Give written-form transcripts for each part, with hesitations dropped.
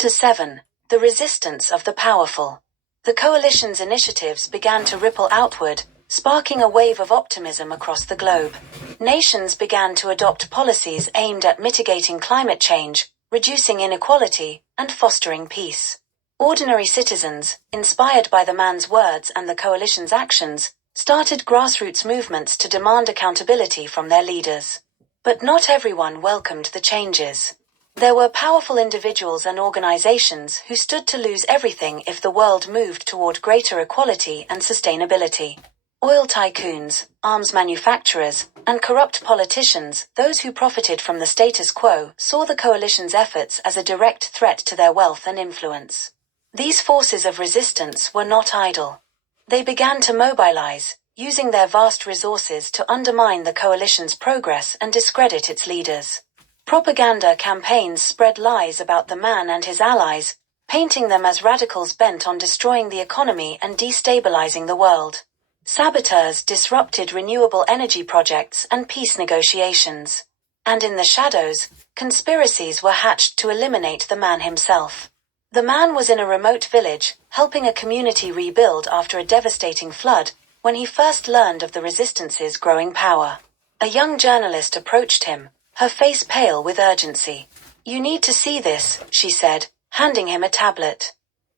Chapter 7. The Resistance of the Powerful. The coalition's initiatives began to ripple outward, sparking a wave of optimism across the globe. Nations began to adopt policies aimed at mitigating climate change, reducing inequality, and fostering peace. Ordinary citizens, inspired by the man's words and the coalition's actions, started grassroots movements to demand accountability from their leaders. But not everyone welcomed the changes. There were powerful individuals and organizations who stood to lose everything if the world moved toward greater equality and sustainability. Oil tycoons, arms manufacturers, and corrupt politicians, those who profited from the status quo, saw the coalition's efforts as a direct threat to their wealth and influence. These forces of resistance were not idle. They began to mobilize, using their vast resources to undermine the coalition's progress and discredit its leaders. Propaganda campaigns spread lies about the man and his allies, painting them as radicals bent on destroying the economy and destabilizing the world. Saboteurs disrupted renewable energy projects and peace negotiations. And in the shadows, conspiracies were hatched to eliminate the man himself. The man was in a remote village, helping a community rebuild after a devastating flood, when he first learned of the resistance's growing power. A young journalist approached him, her face pale with urgency. "You need to see this," she said, handing him a tablet.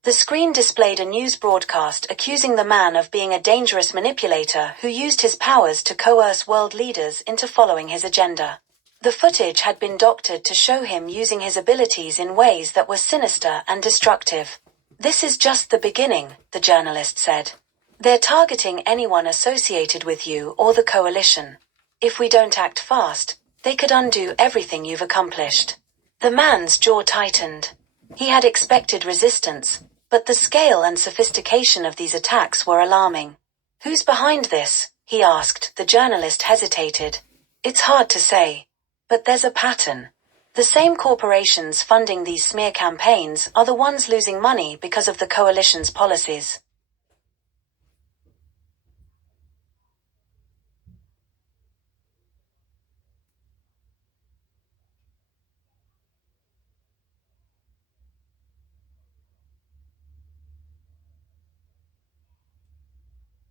The screen displayed a news broadcast accusing the man of being a dangerous manipulator who used his powers to coerce world leaders into following his agenda. The footage had been doctored to show him using his abilities in ways that were sinister and destructive. "This is just the beginning," the journalist said. "They're targeting anyone associated with you or the coalition. If we don't act fast, they could undo everything you've accomplished." The man's jaw tightened. He had expected resistance, but the scale and sophistication of these attacks were alarming. "Who's behind this?" he asked. The journalist hesitated. "It's hard to say. But there's a pattern. The same corporations funding these smear campaigns are the ones losing money because of the coalition's policies."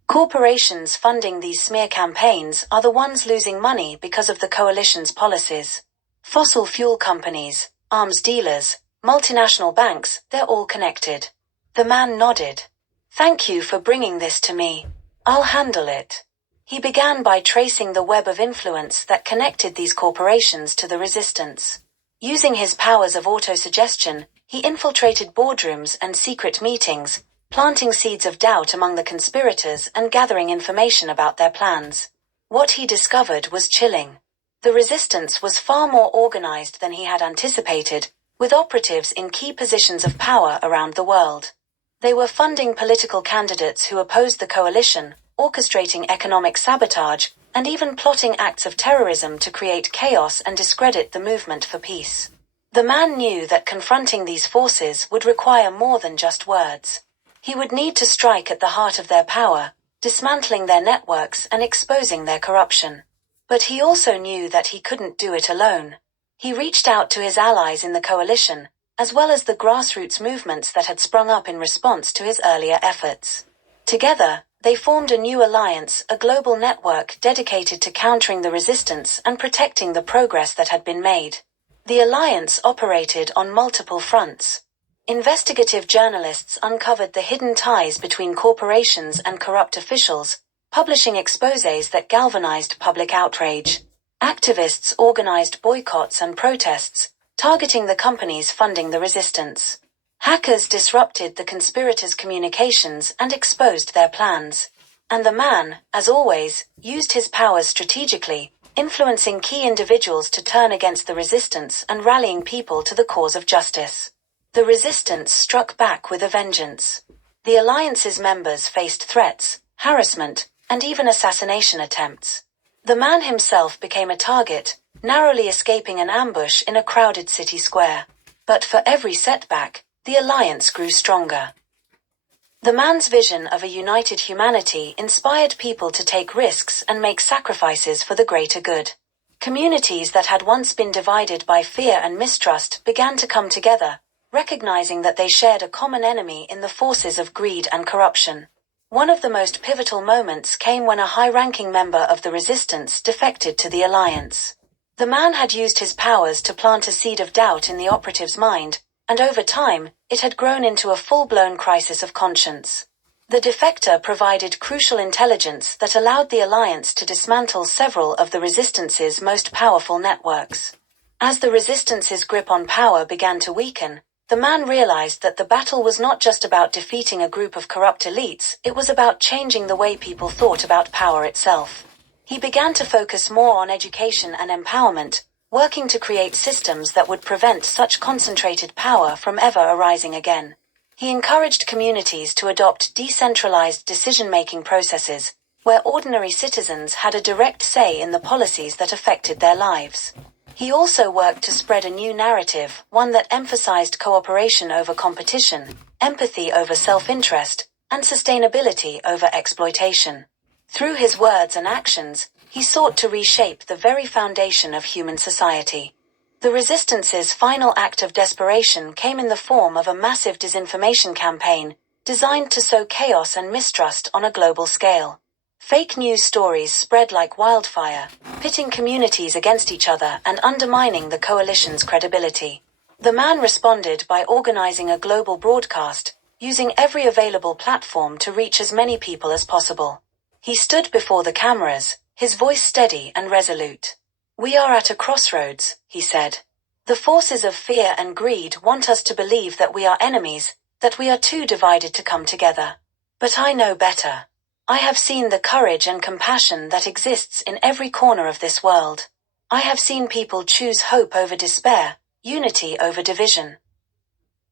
Corporations funding these smear campaigns are the ones losing money because of the coalition's policies. Fossil fuel companies, arms dealers, multinational banks, they're all connected. The man nodded. "Thank you for bringing this to me. I'll handle it." He began by tracing the web of influence that connected these corporations to the resistance. Using his powers of autosuggestion, he infiltrated boardrooms and secret meetings, planting seeds of doubt among the conspirators and gathering information about their plans. What he discovered was chilling. The resistance was far more organized than he had anticipated, with operatives in key positions of power around the world. They were funding political candidates who opposed the coalition, orchestrating economic sabotage, and even plotting acts of terrorism to create chaos and discredit the movement for peace. The man knew that confronting these forces would require more than just words. He would need to strike at the heart of their power, dismantling their networks and exposing their corruption. But he also knew that he couldn't do it alone. He reached out to his allies in the coalition, as well as the grassroots movements that had sprung up in response to his earlier efforts. Together, they formed a new alliance, a global network dedicated to countering the resistance and protecting the progress that had been made. The alliance operated on multiple fronts. Investigative journalists uncovered the hidden ties between corporations and corrupt officials, publishing exposés that galvanized public outrage. Activists organized boycotts and protests, targeting the companies funding the resistance. Hackers disrupted the conspirators' communications and exposed their plans. And the man, as always, used his powers strategically, influencing key individuals to turn against the resistance and rallying people to the cause of justice. The resistance struck back with a vengeance. The alliance's members faced threats, harassment, and even assassination attempts. The man himself became a target, narrowly escaping an ambush in a crowded city square. But for every setback, the alliance grew stronger. The man's vision of a united humanity inspired people to take risks and make sacrifices for the greater good. Communities that had once been divided by fear and mistrust began to come together, recognizing that they shared a common enemy in the forces of greed and corruption. One of the most pivotal moments came when a high-ranking member of the resistance defected to the alliance. The man had used his powers to plant a seed of doubt in the operative's mind, and over time, it had grown into a full-blown crisis of conscience. The defector provided crucial intelligence that allowed the alliance to dismantle several of the resistance's most powerful networks. As the resistance's grip on power began to weaken, the man realized that the battle was not just about defeating a group of corrupt elites, it was about changing the way people thought about power itself. He began to focus more on education and empowerment, working to create systems that would prevent such concentrated power from ever arising again. He encouraged communities to adopt decentralized decision-making processes, where ordinary citizens had a direct say in the policies that affected their lives. He also worked to spread a new narrative, one that emphasized cooperation over competition, empathy over self-interest, and sustainability over exploitation. Through his words and actions, he sought to reshape the very foundation of human society. The resistance's final act of desperation came in the form of a massive disinformation campaign, designed to sow chaos and mistrust on a global scale. Fake news stories spread like wildfire, pitting communities against each other and undermining the coalition's credibility. The man responded by organizing a global broadcast, using every available platform to reach as many people as possible. He stood before the cameras, his voice steady and resolute. "We are at a crossroads," he said. "The forces of fear and greed want us to believe that we are enemies, that we are too divided to come together. But I know better. I have seen the courage and compassion that exists in every corner of this world. I have seen people choose hope over despair, unity over division."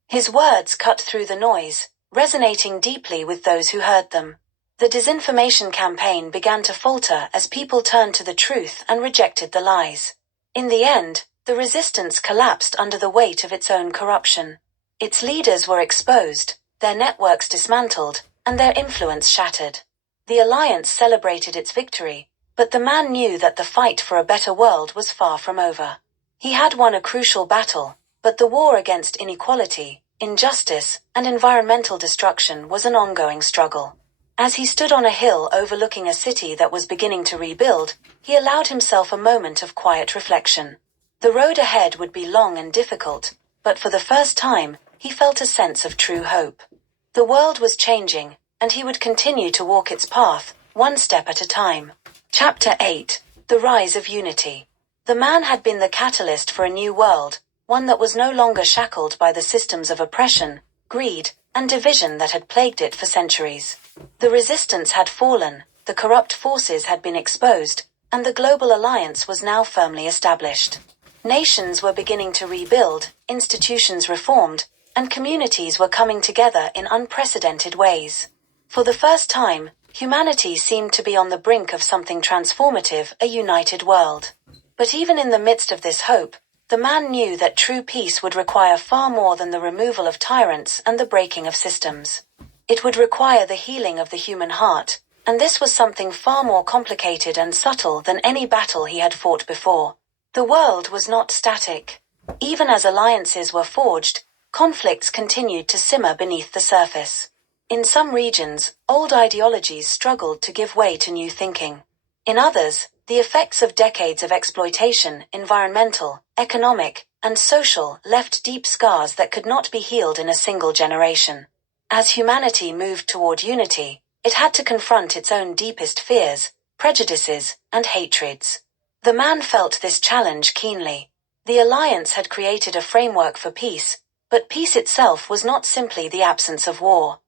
His words cut through the noise, resonating deeply with those who heard them. The disinformation campaign began to falter as people turned to the truth and rejected the lies. In the end, the resistance collapsed under the weight of its own corruption. Its leaders were exposed, their networks dismantled, and their influence shattered. The alliance celebrated its victory, but the man knew that the fight for a better world was far from over. He had won a crucial battle, but the war against inequality, injustice, and environmental destruction was an ongoing struggle. As he stood on a hill overlooking a city that was beginning to rebuild, he allowed himself a moment of quiet reflection. The road ahead would be long and difficult, but for the first time, he felt a sense of true hope. The world was changing, and he would continue to walk its path, one step at a time. Chapter 8: The Rise of Unity. The man had been the catalyst for a new world, one that was no longer shackled by the systems of oppression, greed, and division that had plagued it for centuries. The resistance had fallen, the corrupt forces had been exposed, and the global alliance was now firmly established. Nations were beginning to rebuild, institutions reformed, and communities were coming together in unprecedented ways. For the first time, humanity seemed to be on the brink of something transformative, a united world. But even in the midst of this hope, the man knew that true peace would require far more than the removal of tyrants and the breaking of systems. It would require the healing of the human heart, and this was something far more complicated and subtle than any battle he had fought before. The world was not static. Even as alliances were forged, conflicts continued to simmer beneath the surface. In some regions, old ideologies struggled to give way to new thinking. In others, the effects of decades of exploitation, environmental, economic, and social, left deep scars that could not be healed in a single generation. As humanity moved toward unity, it had to confront its own deepest fears, prejudices, and hatreds. The man felt this challenge keenly. The alliance had created a framework for peace, but peace itself was not simply the absence of war.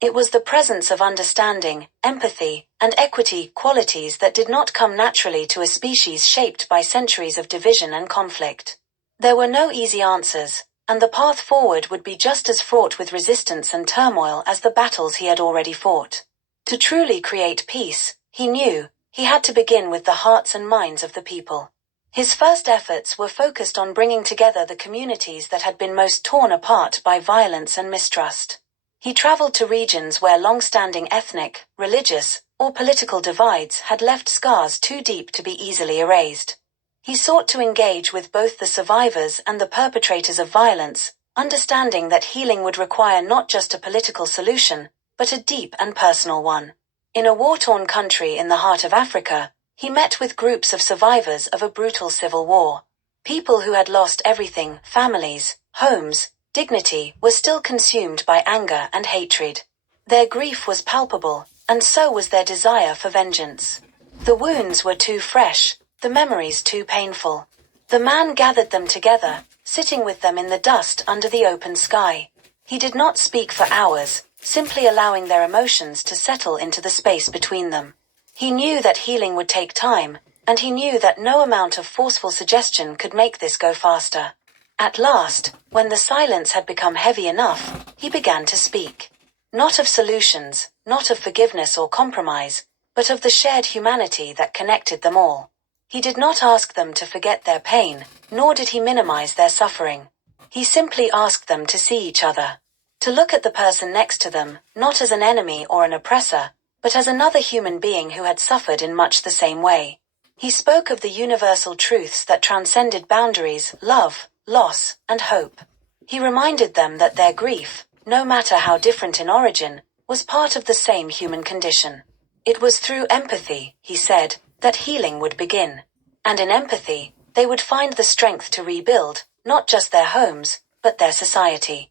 It was the presence of understanding, empathy, and equity, qualities that did not come naturally to a species shaped by centuries of division and conflict. There were no easy answers, and the path forward would be just as fraught with resistance and turmoil as the battles he had already fought. To truly create peace, he knew, he had to begin with the hearts and minds of the people. His first efforts were focused on bringing together the communities that had been most torn apart by violence and mistrust. He traveled to regions where long-standing ethnic, religious, or political divides had left scars too deep to be easily erased. He sought to engage with both the survivors and the perpetrators of violence, understanding that healing would require not just a political solution, but a deep and personal one. In a war-torn country in the heart of Africa, he met with groups of survivors of a brutal civil war. People who had lost everything, families, homes, dignity, were still consumed by anger and hatred. Their grief was palpable, and so was their desire for vengeance. The wounds were too fresh, the memories too painful. The man gathered them together, sitting with them in the dust under the open sky. He did not speak for hours, simply allowing their emotions to settle into the space between them. He knew that healing would take time, and he knew that no amount of forceful suggestion could make this go faster. At last, when the silence had become heavy enough, he began to speak. Not of solutions, not of forgiveness or compromise, but of the shared humanity that connected them all. He did not ask them to forget their pain, nor did he minimize their suffering. He simply asked them to see each other. To look at the person next to them, not as an enemy or an oppressor, but as another human being who had suffered in much the same way. He spoke of the universal truths that transcended boundaries, love, loss, and hope. He reminded them that their grief, no matter how different in origin, was part of the same human condition. It was through empathy, he said, that healing would begin. And in empathy, they would find the strength to rebuild, not just their homes, but their society.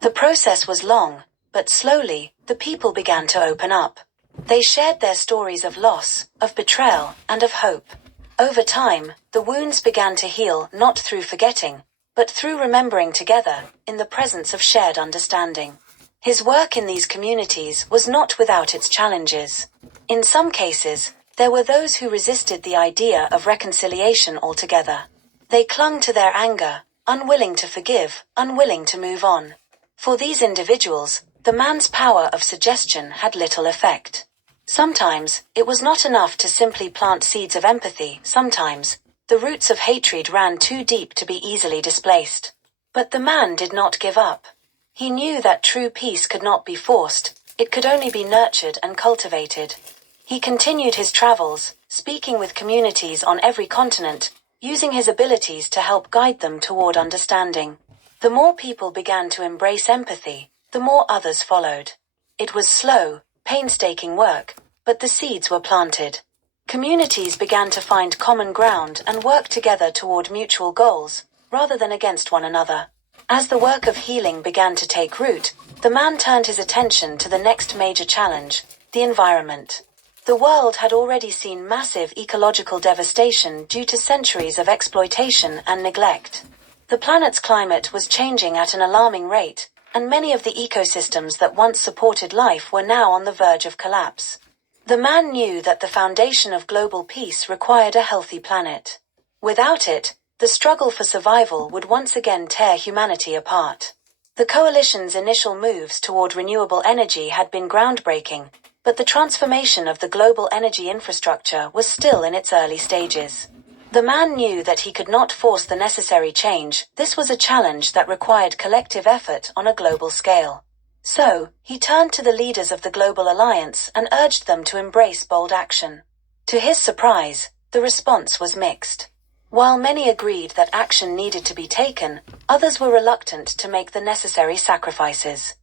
The process was long, but slowly, the people began to open up. They shared their stories of loss, of betrayal, and of hope. Over time, the wounds began to heal not through forgetting, but through remembering together, in the presence of shared understanding. His work in these communities was not without its challenges. In some cases, there were those who resisted the idea of reconciliation altogether. They clung to their anger, unwilling to forgive, unwilling to move on. For these individuals, the man's power of suggestion had little effect. Sometimes, it was not enough to simply plant seeds of empathy. Sometimes, the roots of hatred ran too deep to be easily displaced. But the man did not give up. He knew that true peace could not be forced, it could only be nurtured and cultivated. He continued his travels, speaking with communities on every continent, using his abilities to help guide them toward understanding. The more people began to embrace empathy, the more others followed. It was slow, painstaking work, but the seeds were planted. Communities began to find common ground and work together toward mutual goals, rather than against one another. As the work of healing began to take root, the man turned his attention to the next major challenge, the environment. The world had already seen massive ecological devastation due to centuries of exploitation and neglect. The planet's climate was changing at an alarming rate, and many of the ecosystems that once supported life were now on the verge of collapse. The man knew that the foundation of global peace required a healthy planet. Without it, the struggle for survival would once again tear humanity apart. The coalition's initial moves toward renewable energy had been groundbreaking, but the transformation of the global energy infrastructure was still in its early stages. The man knew that he could not force the necessary change. This was a challenge that required collective effort on a global scale. So, he turned to the leaders of the Global Alliance and urged them to embrace bold action. To his surprise, the response was mixed. While many agreed that action needed to be taken, others were reluctant to make the necessary sacrifices.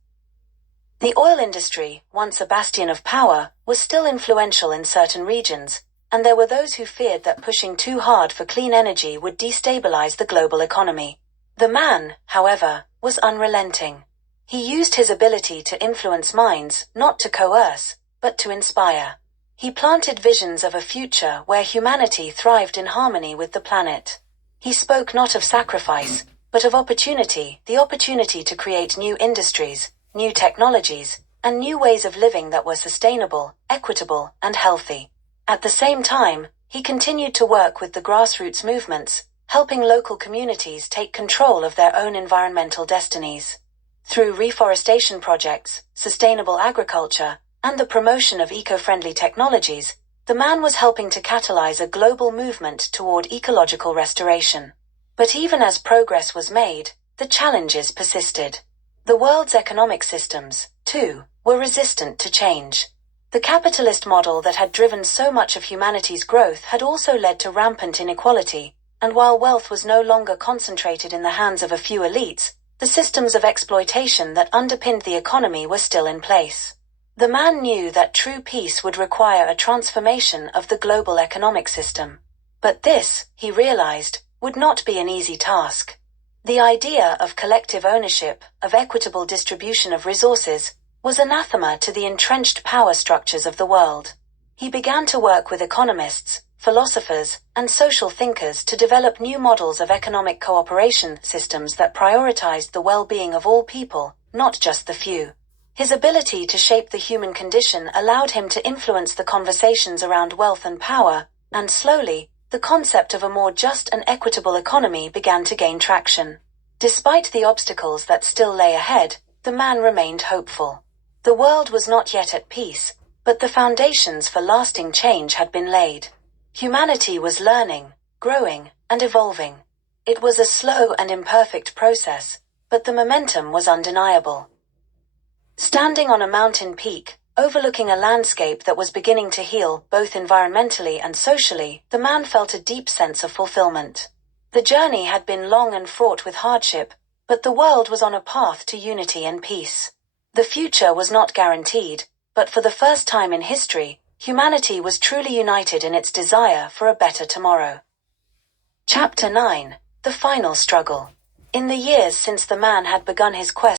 The oil industry, once a bastion of power, was still influential in certain regions, and there were those who feared that pushing too hard for clean energy would destabilize the global economy. The man, however, was unrelenting. He used his ability to influence minds, not to coerce, but to inspire. He planted visions of a future where humanity thrived in harmony with the planet. He spoke not of sacrifice, but of opportunity, the opportunity to create new industries, new technologies, and new ways of living that were sustainable, equitable, and healthy. At the same time, he continued to work with the grassroots movements, helping local communities take control of their own environmental destinies. Through reforestation projects, sustainable agriculture, and the promotion of eco-friendly technologies, the man was helping to catalyze a global movement toward ecological restoration. But even as progress was made, the challenges persisted. The world's economic systems, too, were resistant to change. The capitalist model that had driven so much of humanity's growth had also led to rampant inequality, and while wealth was no longer concentrated in the hands of a few elites, the systems of exploitation that underpinned the economy were still in place. The man knew that true peace would require a transformation of the global economic system. But this, he realized, would not be an easy task. The idea of collective ownership, of equitable distribution of resources, was anathema to the entrenched power structures of the world. He began to work with economists, philosophers, and social thinkers to develop new models of economic cooperation systems that prioritized the well-being of all people, not just the few. His ability to shape the human condition allowed him to influence the conversations around wealth and power, and slowly, the concept of a more just and equitable economy began to gain traction. Despite the obstacles that still lay ahead, the man remained hopeful. The world was not yet at peace, but the foundations for lasting change had been laid. Humanity was learning, growing, and evolving. It was a slow and imperfect process, but the momentum was undeniable. Standing on a mountain peak, overlooking a landscape that was beginning to heal, both environmentally and socially, the man felt a deep sense of fulfillment. The journey had been long and fraught with hardship, but the world was on a path to unity and peace. The future was not guaranteed, but for the first time in history, humanity was truly united in its desire for a better tomorrow. Chapter 9: The Final Struggle. In the years since the man had begun his quest